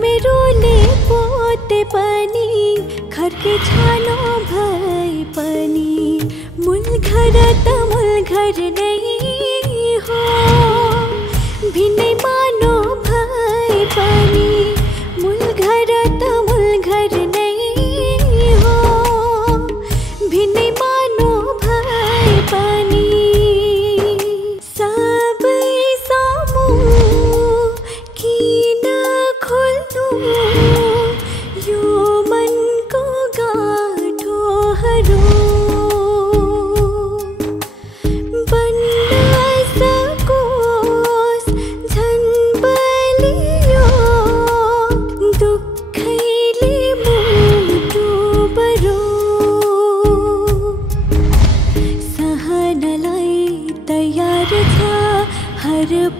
मेरोले पोते पनि घरकै छानो भए पनि मूल घर त मूल घर नै हो। भिन्नै मानो भए पनि मूल घर त मूल घर नै हो। भिन्नै मानो भए पनि सबै सामु किन खोल्नु यो मनको गाँठोहरू।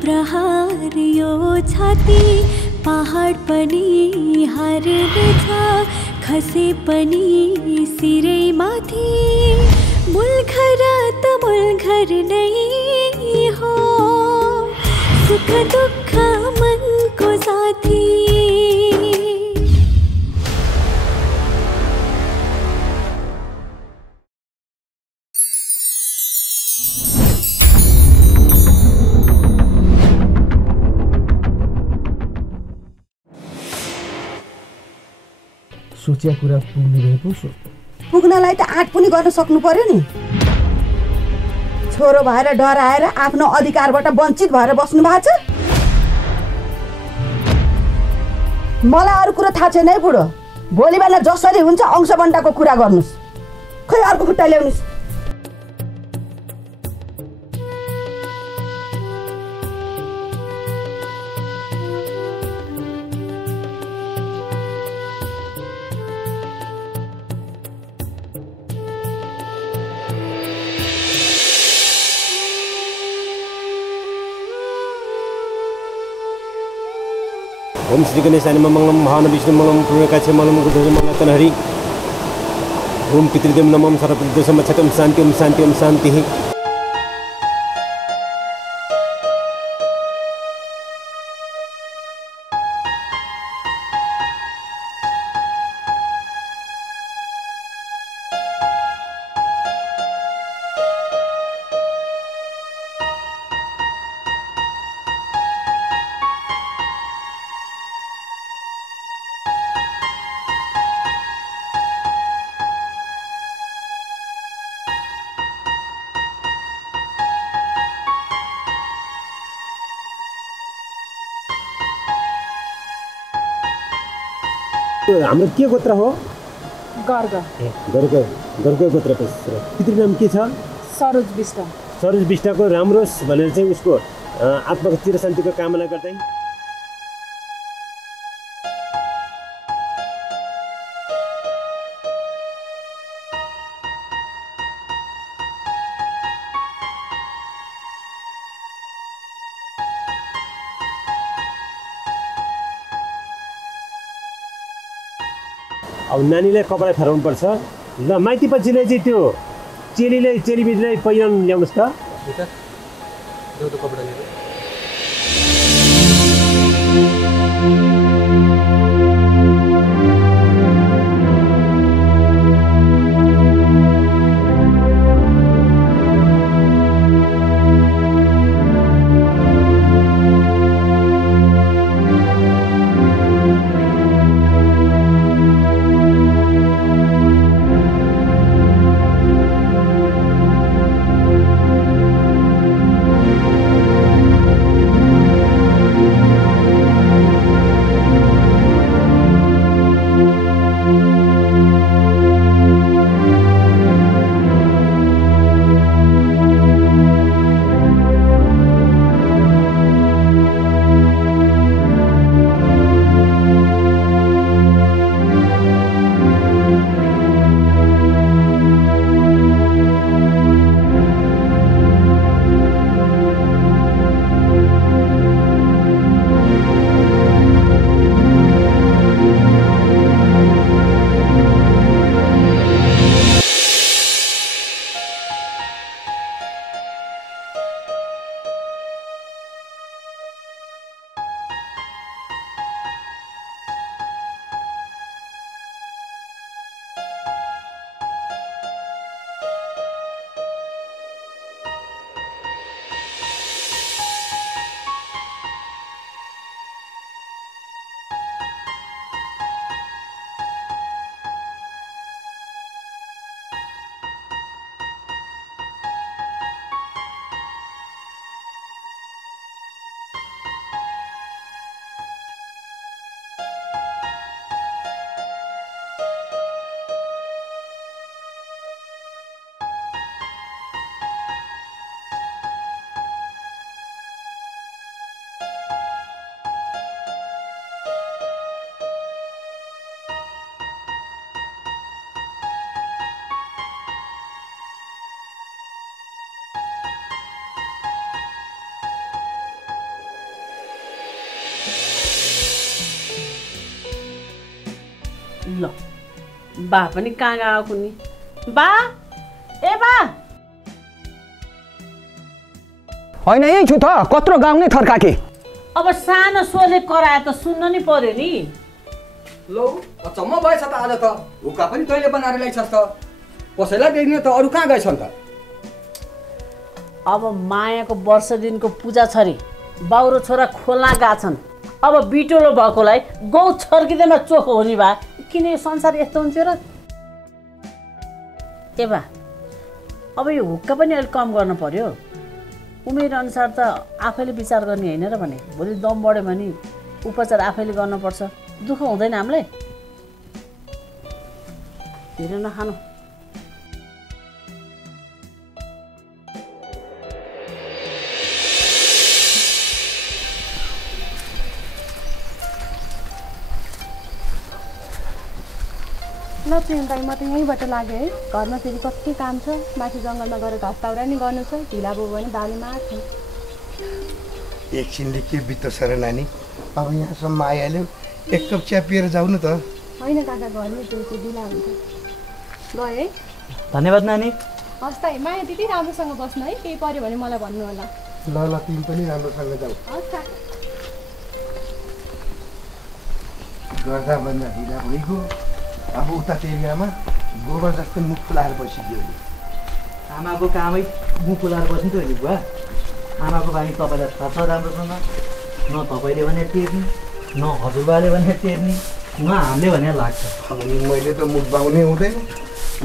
प्रहार यो छाती पहाड पनि हार्नेछ खसे पनि सिरै माथि मूल घर त मूल घर नै हो। सुख दुःख मनको साथी। सोचिया कुरा पुग्ने भए पो पुग्नलाई त आँट पनि गर्न सक्नु पर्यो नि। छोरो भएर डराएर आफ्नो अधिकारबाट वञ्चित भएर बस्नु भएको छ। मलाई अरू कुरा थाहा छैन है बुढो। भोलि बेला जसरी हुन्छ अंशबन्टाको कुरा गर्नुस्। खै अर्को खुट्टा ल्याउनुस्। ओम श्री गणेशाय नमः। मंगलम भावन विष्णु मंगलम पूर्णकाय मंगलम गुरुदेव मंगल तनहरि। ओम पितृदेव नमः। सर्वप्रदोषम छतम शांति ओम शांति ओम शांति। हाम्रो के गोत्र हो? गर्ग। गर्ग गोत्र। पितृ नाम के छ? सरोज बिष्ट। सरोज बिष्टको राम्रो भनेर चाहिँ उसको आत्माको चिर शान्तिको कामना गर्दै अब नानीलाई कपडा फेराउनु पर्छ। ल माइती पछिलाई चाहिँ त्यो चेलीबेटीलाई पहिरन ल्याउनुहोस् त। ल बा पनि कहाँ गएको कुनी बा ए बा होइन यही छु त कत्रो गाउने थर्काके अब सानो सोले कराए त सुन्न नि पर्यो नि लौ अचम्म भएछ त आज त हुक्का पनि तैँले बनाएर ल्याइछस् त कसैलाई देख्ने त अरू कहाँ गएछन् त अब मायाको वर्ष दिनको पूजा छ रे बाउ र छोरा खोल्न गएछन् अब बिटोलो भएकोलाई गौ छर्किँदैमा चोखो हो नि बा किन यो संसार यस्तो हुन्छ र ए बा अब यो हुक्का पनि अलिक कम गर्नु पर्यो उमेर अनुसार त आफैले विचार गर्ने होइन र भने भोलि दम बढ्यो भने उपचार आफैले गर्नुपर्छ दुःख हुँदैन हामीलाई धेरै नखानु ल प्रियङ्का म त यहीँबाट लागेँ है घरमा फेरि कति काम छ माथि जङ्गलमा गएर घाँस दाउरा नि गर्नु छ ढिला भयो भने बारीमा आएको एकछिनले के बित्छ र नानी अब यहाँसम्म आइहाल्यो एक कप चिया पिएर जाऊ न त होइन काका घरमै त्यो ढिला हुन्छ गयो है धन्यवाद नानी हस् त माया दिदी राम्रोसँग बस्नु है केही पऱ्यो भने मलाई भन्नु होला ल ल तिमी पनि राम्रोसँग जाऊ हस् काका गर्दा भन्दा ढिला भइगयो अब उता एरियामा गोबर जस्तो मुख फुलाएर बसिदियो आमाको कामै मुख फुलाएर बस्नु त बुवा आमाको बानी तपाईँलाई थाहा छ राम्रोसँग न तपाईँले भने टेर्ने न हजुरबाले भने टेर्ने न हामीले भने लाग्छ अनि मैले त मुख बाउने हुँदैन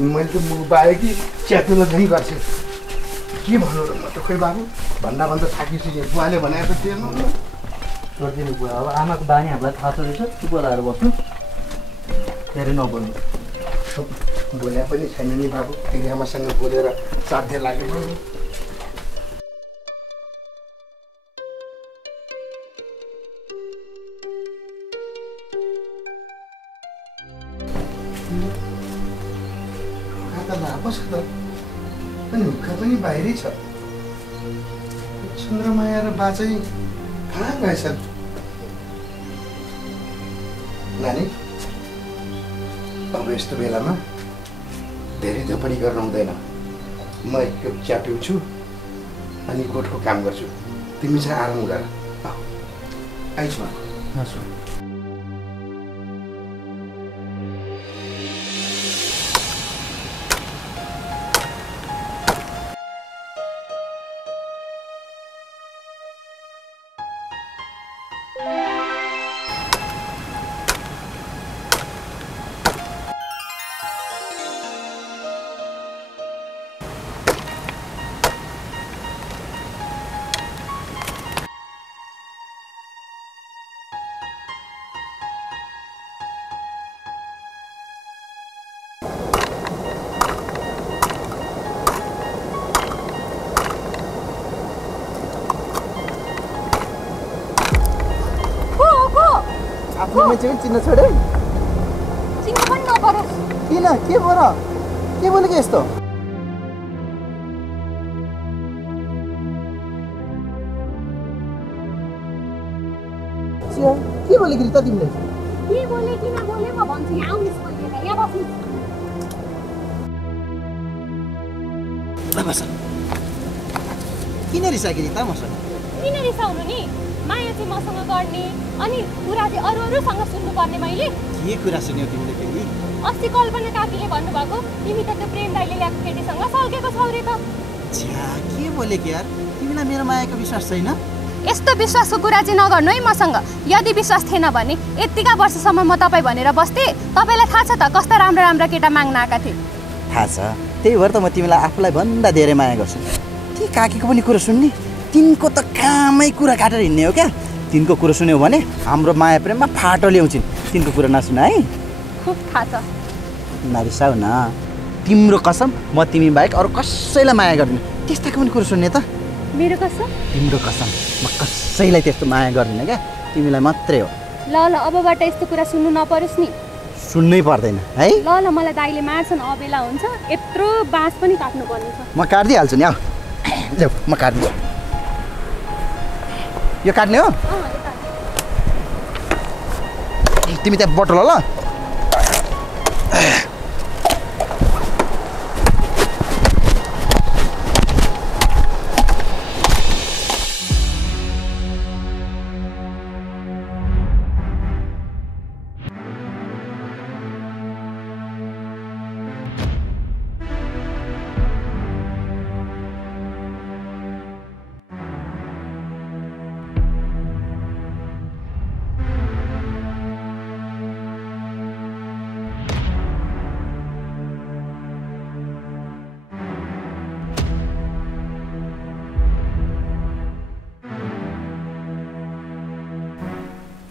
मैले त मुख बाएँ कि च्यातुलो झैँ गर्छु के भन्नु र म त खोइ बाबु भन्दा भन्दा थाकिसकेँ बुवाले भने त टेर्नु गरिदिनु बुवा अब आमाको बानी हामीलाई थाहा छ रहेछ चुप लाएर बस्नु धेरै नबोल्नु बोल्या पनि छैन नि बाबु फेरि आमासँग बोलेर साध्य लाग्यो बस त अनि हुक्का पनि बाहिरै छ चन्द्रमाया र बा चाहिँ कहाँ गएछन् नानी अब यस्तो बेलामा धेरै थपडी गर्नु हुँदैन म एक कप चिया पिउँछु अनि गोठको काम गर्छु तिमी चाहिँ आराम गर आइछु आफ्नो मान्छे पनि चिन्न छोडे चिन्न पनि नपरोस् किन के भयो के बोलेको यस्तो के बोलेको त तिमीले के बोले किन बोले म भन्छु यहाँ आउनुस् पहिला यहाँ बस्नु किन रिसाएको त मसँग किन रिसाउनु नि माया चाहिँ मसँग गर्ने अनि कुरा चाहिँ अरूसँग सुन्नुपर्ने मैले के कुरा सुन्यौ तिमीले फेरि अस्ति कल्पना काकीले भन्नुभएको तिमी त त्यो प्रेम दाइले ल्याएको केटीसँग सल्केको छौ रे त छ्या के बोलेको यार तिमीलाई मेरो मायाको विश्वास छैन यस्तो विश्वासको कुरा चाहिँ नगर्नु है मसँग यदि विश्वास थिएन भने यतिका वर्षसम्म म तपाईँ भनेर बस्थेँ तपाईँलाई थाहा छ त कस्ता राम्रा राम्रा केटा माग्न आएका थिए थाहा छ त्यही भएर त म तिमीलाई आफूलाई भन्दा धेरै माया गर्छु के काकीको पनि कुरा सुन्ने तिनको त कामै कुरा काटेर हिँड्ने हो क्या तिनको कुरा सुन्यौ भने हाम्रो माया प्रेममा फाटो ल्याउँछिन् तिनको कुरा नसुन है खुब थाहा छ नरिसाउ न तिम्रो कसम म तिमी बाहेक अरू कसैलाई माया गर्दिनँ त्यस्ताको पनि कुरा सुन्ने त मेरो कसम तिम्रो कसम म कसैलाई त्यस्तो माया गर्दिनँ क्या तिमीलाई मात्रै हो ल ल अबबाट यस्तो कुरा सुन्नु नपरोस् नि सुन्नै पर्दैन है ल ल मलाई दाइले मार्छन् अबेला हुन्छ यत्रो बाँस पनि काट्नु पर्ने छ म काट्दिहाल्छु नि जाऊ म काट्दिन्छु यो काट्ने हो तिमी त्यहाँ बटुल ल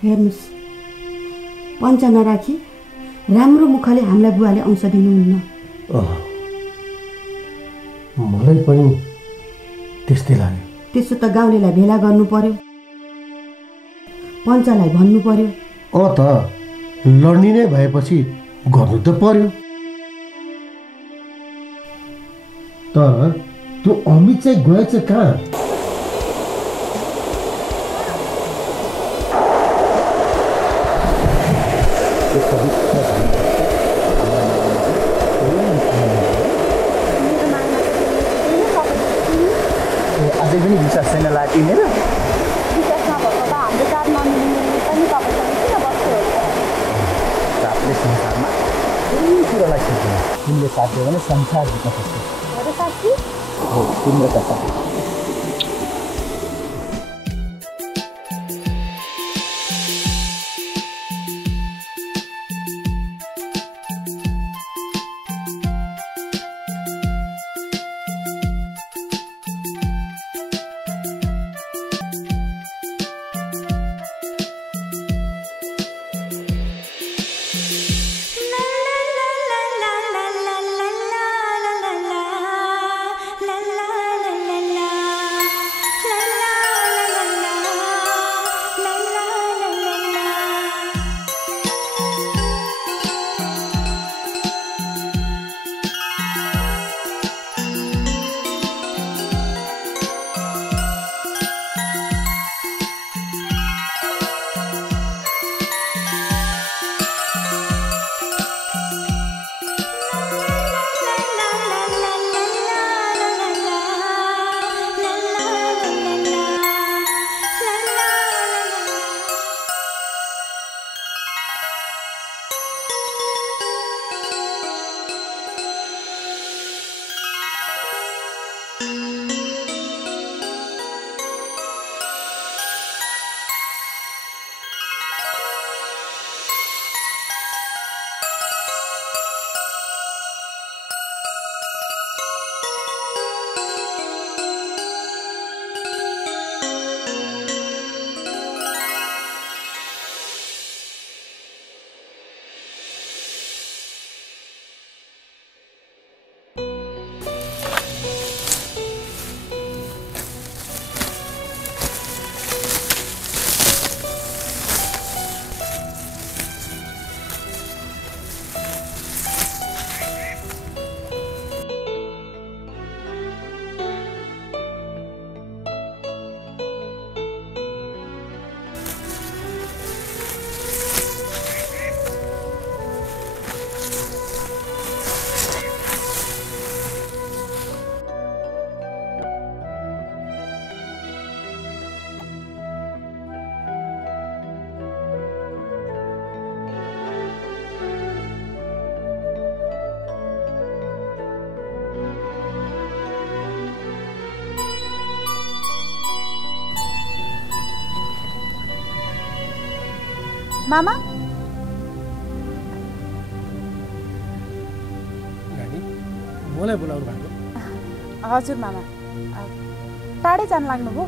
हेर्नुहोस्, पञ्च नराखी राम्रो मुखले हामीलाई बुवाले अंश दिनुहुन्न। मलाई पनि त्यस्तै लाग्यो। त्यसो त गाउँलेलाई भेला गर्नु पर्यो, पञ्चलाई भन्नु पर्यो। त लड्ने नै भएपछि गर्नु त पर्यो। तर त्यो अमित चाहिँ गएछ कहाँ? अझै पनि विश्वास छैन लाटिनेर? विश्वास नभएको त हाम्रो जात नमिल्ने पनि तपाईँसँग किन बस्छु? जातले संसारमा कुनै कुरालाई सक्दैन। तिमीले साथ्यो भने संसार जित्न सक्छौ। मेरो साथी हो, तिम्रो त साथी। मामा नानी, मलाई बोलाउनु भएको? हजुर मामा, टाढै जान लाग्नुभयो?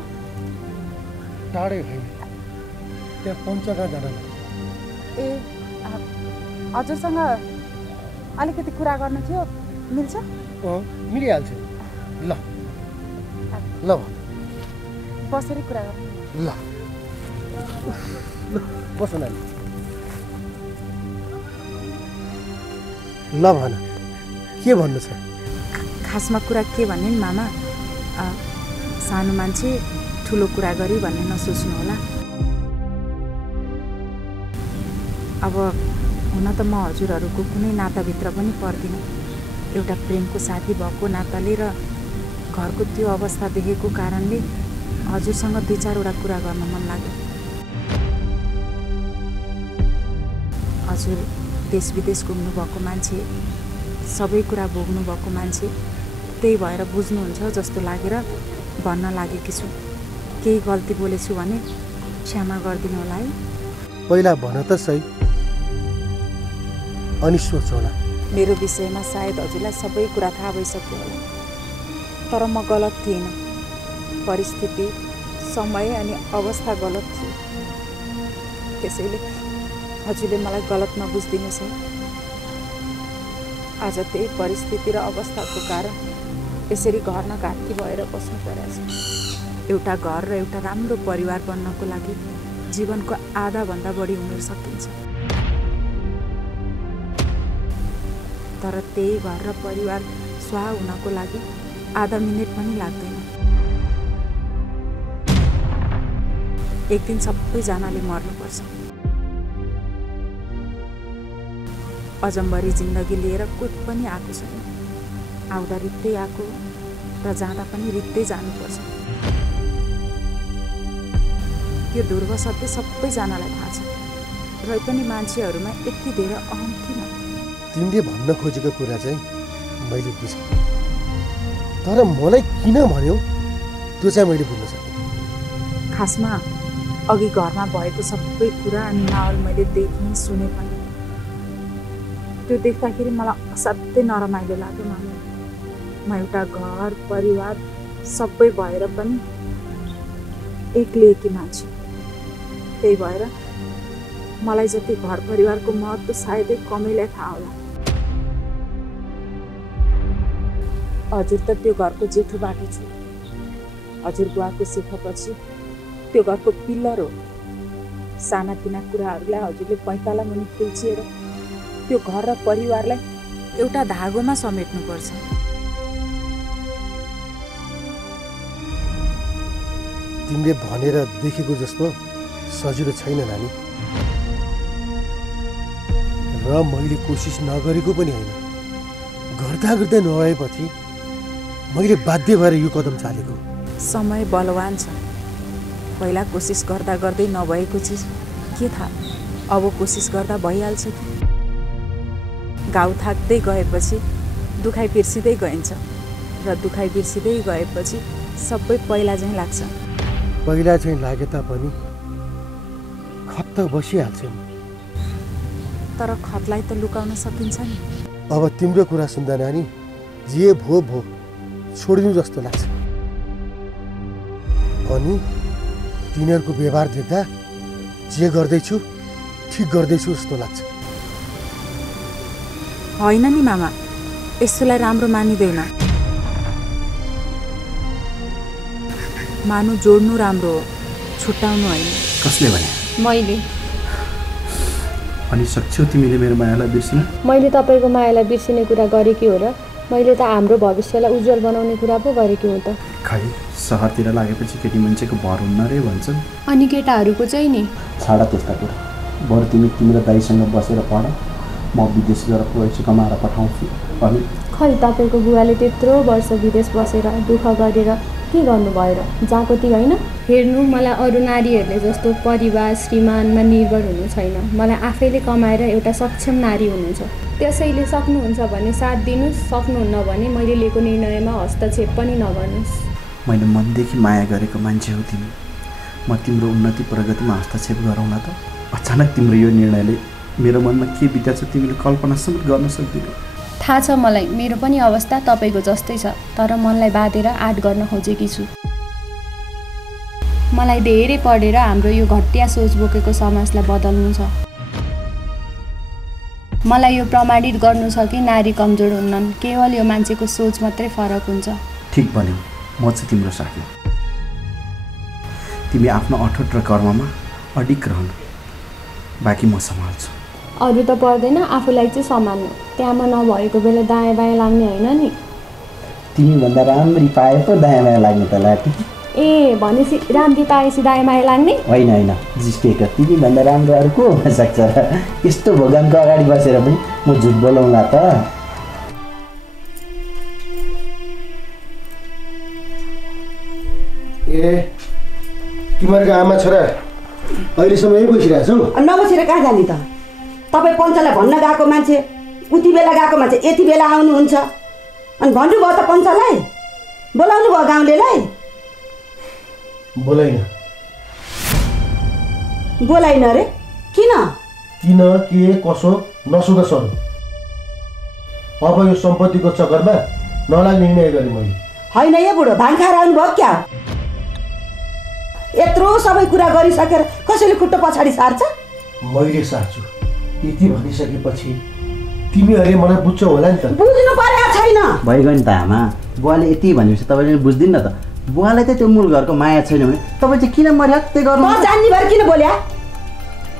टाढै होइन, त्यहाँ पञ्चका जान। ए हजुरसँग अलिकति कुरा गर्नु थियो, मिल्छ? मिलिहाल्छ। ल ल बसेरै कुरा गर्नु। ल बस नानी। ल भन, के भन्नु छ? खासमा कुरा के भन्ने नि मामा, सानो मान्छे ठुलो कुरा गरी भन्ने नसोच्नु होला। अब हुन त म हजुरहरूको कुनै नाताभित्र पनि पर्दिनँ। एउटा प्रेमको साथी भएको नाताले र घरको त्यो अवस्था देखेको कारणले हजुरसँग 2-4वटा कुरा गर्न मन लाग्यो। हजुर देश विदेश घुम्नु भएको मान्छे, सबै कुरा भोग्नु भएको मान्छे, त्यही भएर बुझ्नुहुन्छ जस्तो लागेर भन्न लागेकी छु। केही गल्ती बोलेछु भने क्षमा गरिदिनु होला है। पहिला भन त सही, अनि सोच होला। मेरो विषयमा सायद हजुरलाई सबै कुरा थाहा भइसक्यो होला, तर म गलत थिएन। परिस्थिति, समय अनि अवस्था गलत थियो। त्यसैले हजुरले मलाई गलत नबुझिदिनुहोस् है। आज त्यही परिस्थिति र अवस्थाको कारण यसरी घर नघाटी भएर बस्नु परेछ। एउटा घर र एउटा राम्रो परिवार बन्नको लागि जीवनको आधाभन्दा बढी उमेर सकिन्छ, तर त्यही घर र परिवार स्वाहा हुनको लागि आधा मिनेट पनि लाग्दैन। एक दिन सबैजनाले मर्नुपर्छ। अजम्बरी जिन्दगी लिएर कोही पनि आएको छैन। आउँदा रित्तै आएको र जाँदा पनि रित्तै जानुपर्छ। यो ध्रुव सत्य सबैजनालाई थाहा छ, र पनि मान्छेहरूमा यति धेरै अहम किन? तिमीले भन्न खोजेको कुरा चाहिँ मैले बुझेँ, तर मलाई किन भन्यौ त्यो चाहिँ मैले बुझ्न सकेँ। खासमा अघि घरमा भएको सबै कुरा अनि माहौल मैले देखेँ सुने पनि। त्यो देख्दाखेरि मलाई असाध्यै नरमाइलो लाग्यो। म एउटा घर परिवार सबै भएर पनि एक्लै मान्छे। त्यही भएर मलाई जति घर परिवारको महत्त्व सायदै कमैलाई थाहा होला। हजुर त त्यो घरको जेठो बाटो छु। हजुर बुवाको सिखपछि त्यो घरको पिल्लर हो। सानातिना कुराहरूलाई हजुरले पैताला मुनि खुल्चिएर त्यो घर र परिवारलाई एउटा धागोमा समेट्नुपर्छ। तिमीले भनेर देखेको जस्तो सजिलो छैन नानी, र मैले कोसिस नगरेको पनि होइन। गर्दा गर्दै नभएपछि मैले बाध्य भएर यो कदम चालेको। समय बलवान छ। पहिला कोसिस गर्दा गर्दै नभएको चिज के थाहा अब कोसिस गर्दा भइहाल्छ कि? घाउ थाक्दै गएपछि दुखाइ बिर्सिँदै गइन्छ, र दुखाइ बिर्सिँदै गएपछि सबै पहिला चाहिँ लाग्छ। पहिला चाहिँ लागे तापनि खत त बसिहाल्छ नि। तर खतलाई त लुकाउन सकिन्छ नि। अब तिम्रो कुरा सुन्दा नानी जे भो भो छोडिनु जस्तो लाग्छ। अनि तिनीहरूको व्यवहार देख्दा जे गर्दैछु ठिक गर्दैछु जस्तो लाग्छ। होइन नि मामा, यसोलाई राम्रो मानिँदैन। मानु जोड्नु राम्रो हो, छुट्याउनु होइन। कसले भने? मैले। अनि सक्छौ तिमीले मेरो मायालाई बिर्सिन? मैले तपाईँको मायालाई बिर्सिने कुरा गरेकी हो र? मैले त हाम्रो भविष्यलाई उज्जवल बनाउने कुरा पो गरेकी हुँ त। खै सहरतिर लागेपछि केटी मान्छेको भर हुन्न रे भन्छन्। अनि केटाहरूको चाहिँ नि? छाडा त्यस्ता कुरा। बरु तिमी तिम्रो दाइसँग बसेर पढ, म विदेश गएर पैसा कमाएर पठाउँछु। अनि खै तपाईँको बुवाले त्यत्रो वर्ष विदेश बसेर दुःख गरेर के गर्नुभयो र? जागती होइन? हेर्नु, मलाई अरू नारीहरूले जस्तो परिवार श्रीमानमा निर्भर हुनु छैन। मलाई आफैले कमाएर एउटा सक्षम नारी हुनु छ। त्यसैले सक्नुहुन्छ भने साथ दिनुहोस्, सक्नुहुन्न भने मैले लिएको निर्णयमा हस्तक्षेप पनि नगर्नुहोस्। मैले मनदेखि माया गरेको मान्छे हो तिमी। म तिम्रो उन्नति प्रगतिमा हस्तक्षेप गरौँला त? अचानक तिम्रो यो निर्णयले मेरो मनमा के बित्या छ तिमीले कल्पनासम्म गर्न सक्दिनौ। थाहा छ मलाई, मेरो पनि अवस्था तपाईँको जस्तै छ, तर मनलाई बाँधेर आँट गर्न खोजेकी छु। मलाई धेरै पढेर हाम्रो यो घटिया सोच बोकेको समाजलाई बदल्नु छ। मलाई यो प्रमाणित गर्नु छ कि नारी कमजोर हुन्नन्, केवल यो मान्छेको सोच मात्रै फरक हुन्छ। ठिक भन्यौ, म चाहिँ तिम्रो साथमा। तिमी आफ्नो अठोट र कर्ममा अडिक रहनु, बाँकी म सम्हाल्छु। अरू त पर्दैन, आफूलाई चाहिँ सम्हाल्नु। त्यहाँमा नभएको बेला दायाँ बायाँ लाग्ने होइन नि। तिमी भन्दा राम्ररी पाए पो दायाँ बायाँ लाग्ने त लाटी। ए भनेपछि राम्री पाएपछि दायाँ बायाँ लाग्ने? होइन होइन, जिस्केको। तिमी भन्दा राम्रो अरू को हुन सक्छ र? यस्तो भगवानको अगाडि बसेर पनि म झुट बोलाउँला त? ए तिमीहरूको आमा छोरा अहिलेसम्म यही बसिरहेछौ? नबसेर कहाँ जाने त? तपाईँ पञ्चलाई भन्न गएको मान्छे उति बेला गएको मान्छे यति बेला आउनुहुन्छ। अनि भन्नुभयो त पञ्चलाई? बोलाउनु भयो गाउँलेलाई? बोलाइन रे? किन? किन के कसो नसोध सर। अब यो सम्पत्तिको चक्करमा नलाग्ने निर्णय गरेँ मैले। होइन यो बुढो भाङ खाएर आउनुभयो क्या? यत्रो सबै कुरा गरिसकेर कसैले खुट्टो पछाडि सार्छ? मैले सार्छु यति भनिसकेपछि तिमीहरूले मलाई बुझ्छौ होला नि त। बुझ्नु परेको छैन। भइगयो नि त आमा, बुवाले यति भनेपछि तपाईँले बुझ्दिन्न त। बुवालाई त त्यो मूल घरको माया छैन भने तपाईँ चाहिँ किन मर्यादै गर्नु? म जान्ने भएर किन बोल्या?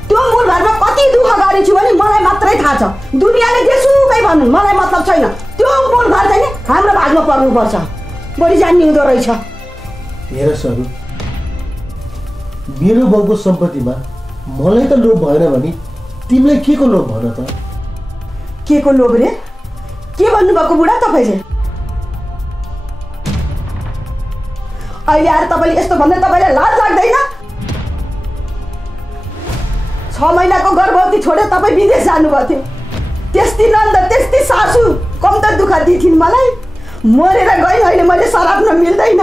त्यो मूल घरमा कति दुःख गरेछु भने मलाई मात्रै थाहा छ। दुनियाँले जेसुकै भन्नु मलाई मतलब छैन। त्यो मूल घर चाहिँ नि हाम्रो भागमा पर्नुपर्छ। बढी जान्ने हुँदो रहेछ। हेर सरू, मेरो बाउको सम्पत्तिमा मलाई त लोभ भएन भने तिमीलाई के को लोभ भन त? के को लोभ रे? के भन्नुभएको बुढा तपाईँले? अहिले आएर तपाईँले यस्तो भन्दा तपाईँलाई लाज लाग्दैन? 6 महिनाको गर्भवती छोडेर तपाईँ विदेश जानुभएको थियो। त्यस्तै नन्द त्यस्तै सासू कम त दुःख दिथिन् मलाई। मरेर गएँ अहिले मैले सराप्न मिल्दैन।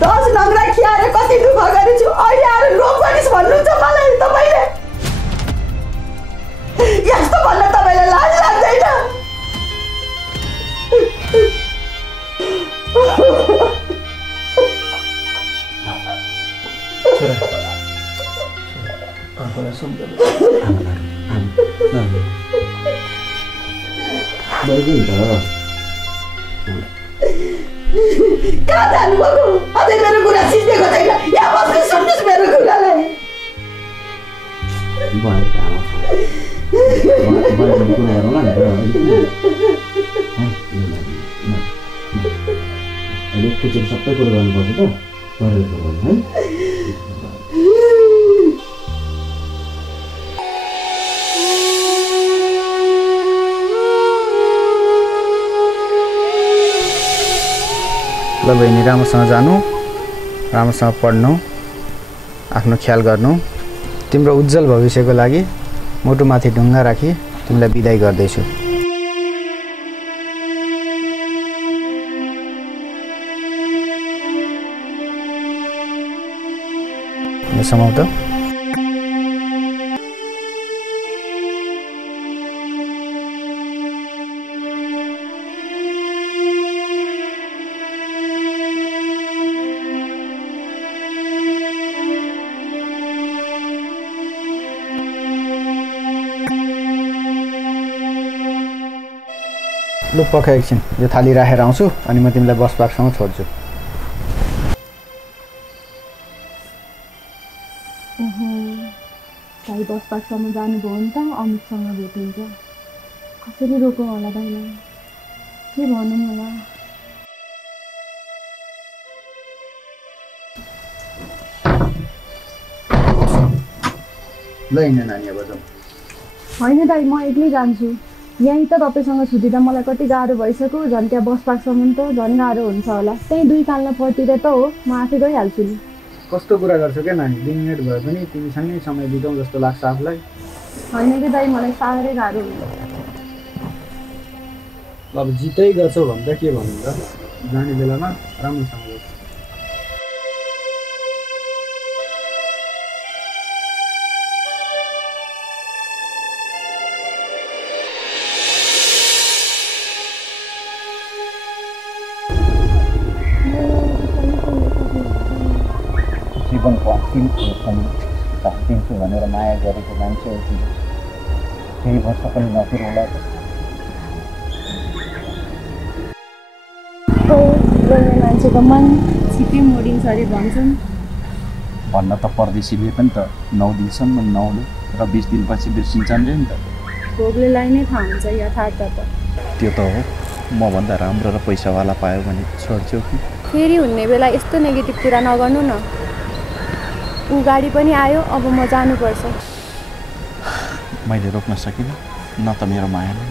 10 नङ्ग्रा खियाएर कति दुःख गरेछु। अहिले आएर लोभ गरिस् भन्नुहुन्छ मलाई तपाईँले? यस्तो भन्न तपाईँलाई लाज लाग्दैन? कहाँ जानुभएको? अझै मेरो कुरा सिद्धिएको छैन। यहाँ बस्नु सुन्नुहोस् मेरो कुरालाई। सबै कुरो गर्नुपर्छ त, गरेर गर्नु है। ल बहिनी, राम्रोसँग जानु, राम्रोसँग पढ्नु, आफ्नो ख्याल गर्नु। तिम्रो उज्जवल भविष्यको लागि मुटुमाथि ढुङ्गा राखी तिमीलाई बिदाई गर्दैछु। समाउ त। लु पक्का एकछिन यो थाली राखेर आउँछु अनि म तिमीलाई बस पार्कसम्म छोड्छु। भाइ बस पार्कसम्म जानुभयो नि त, अमितसँग भेट हुन्छ। कसरी रोकौँ होला भाइलाई? के भनौँ होला? ल हिँड्न नानी, अब जाउँ। होइन दाइ, म एक्लै जान्छु। यहीँ त तपाईँसँग छुट्टिँदा मलाई कति गाह्रो भइसक्यो। झन् त्यहाँ बस पार्कसम्म त झन् गाह्रो हुन्छ होला। त्यहीँ 2 कालमा पर्तिर त हो, म आफै गइहाल्छु नि। कस्तो कुरा गर्छौ क्या नानी? 2 मिनट भए पनि तिमीसँगै समय बिताउँ जस्तो लाग्छ आफूलाई। होइन कि दाइ, मलाई साह्रै गाह्रो हुन्छ। अब जितै गर्छौ भने त के भन्नु त, जाने बेलामा राम्रोसँग जाऊ। जीवनको अन्तिम दिन्छु भनेर माया गरेको मान्छे हो कि केही वर्ष पनि नफिर होला त। मान्छेको मन छिट्टै मोडिन्छ अरे भन्छन्। भन्न त परदेशीले पनि त 9 दिनसम्म नौले र 20 दिनपछि बिर्सिन्छन् रे नि त। भोग्लेलाई नै थाहा हुन्छ यथार्थ त। त्यो त हो। म भन्दा राम्रो र पैसावाला पायो भने छोड्छौ कि? फेरि हुने बेला यस्तो नेगेटिभ कुरा नगर्नु न। ऊ गाडी पनि आयो, अब म जानुपर्छ। मैले रोक्न सकिनँ न त मेरो मायाले।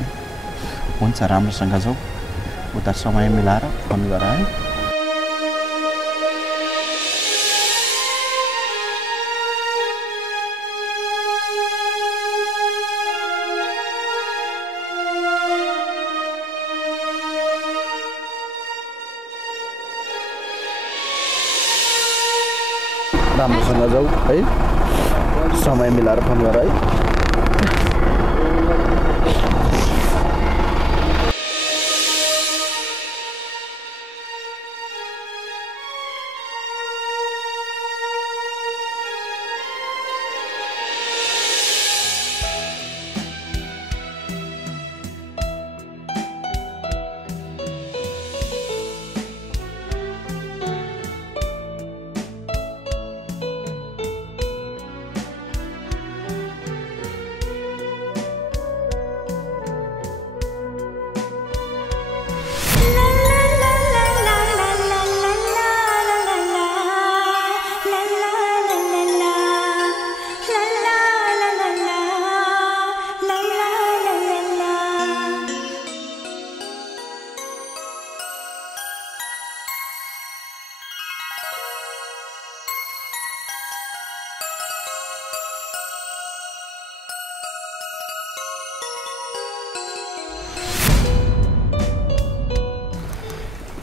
हुन्छ, राम्रोसँग जाऊ। उता समय मिलाएर फोन गर है। राम्रोसँग जाऊ है, समय मिलाएर फोन गर है।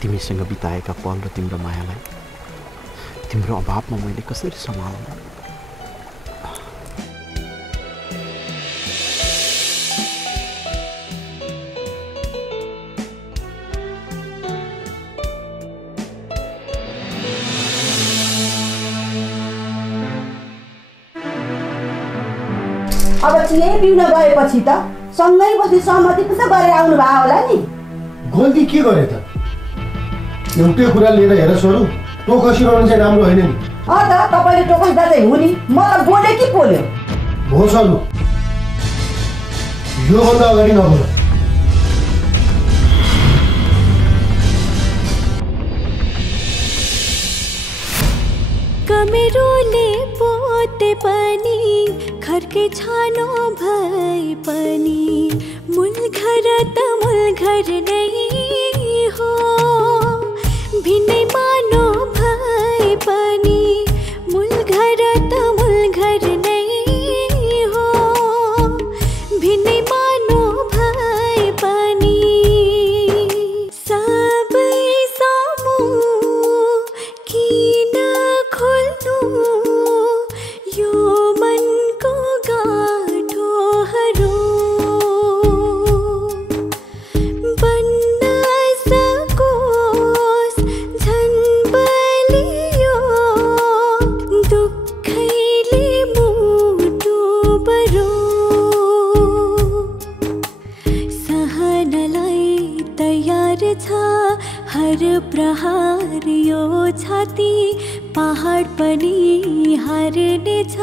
तिमीसँग बिताएका पल र तिम्रो मायालाई तिम्रो अभावमा मैले कसरी सम्हाल्नु? अब चिया पिउन गएपछि त सँगै बसी सहमति पो त गरेर आउनु भयो होला नि। गल्ती के गरे त? एउटै कुरा लिएर हेर स्वरू, टोकसिरहनु चाहिँ राम्रो होइन नि। त तपाईँले टोकस्दा चाहिँ हुने, म त बोले कि बोल्यो हो स्वरू, योभन्दा अगाडि नबोल। कमेरोले पोते पनि घरकै छानो भए पनि मूलघर त मूलघर नै हो। भिन्नै मानो भए पनि मूलघर त मूलघर नै हो। भिन्नै मानो भए पनि सबै सामु किन खोल्नु यो मनको गाठोहरू? बन्न सकोस् झन् बलियो दुःखैले मुटु बरो। सहनलाई तयार छ हर प्रहार यो छाती, पहाड पनि हार्ने छ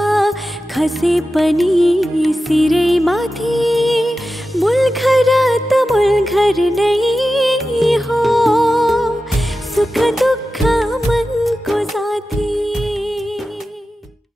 खसे पनि सिरै माथि। मूलघर त मूलघर नै हो। सुख दुःख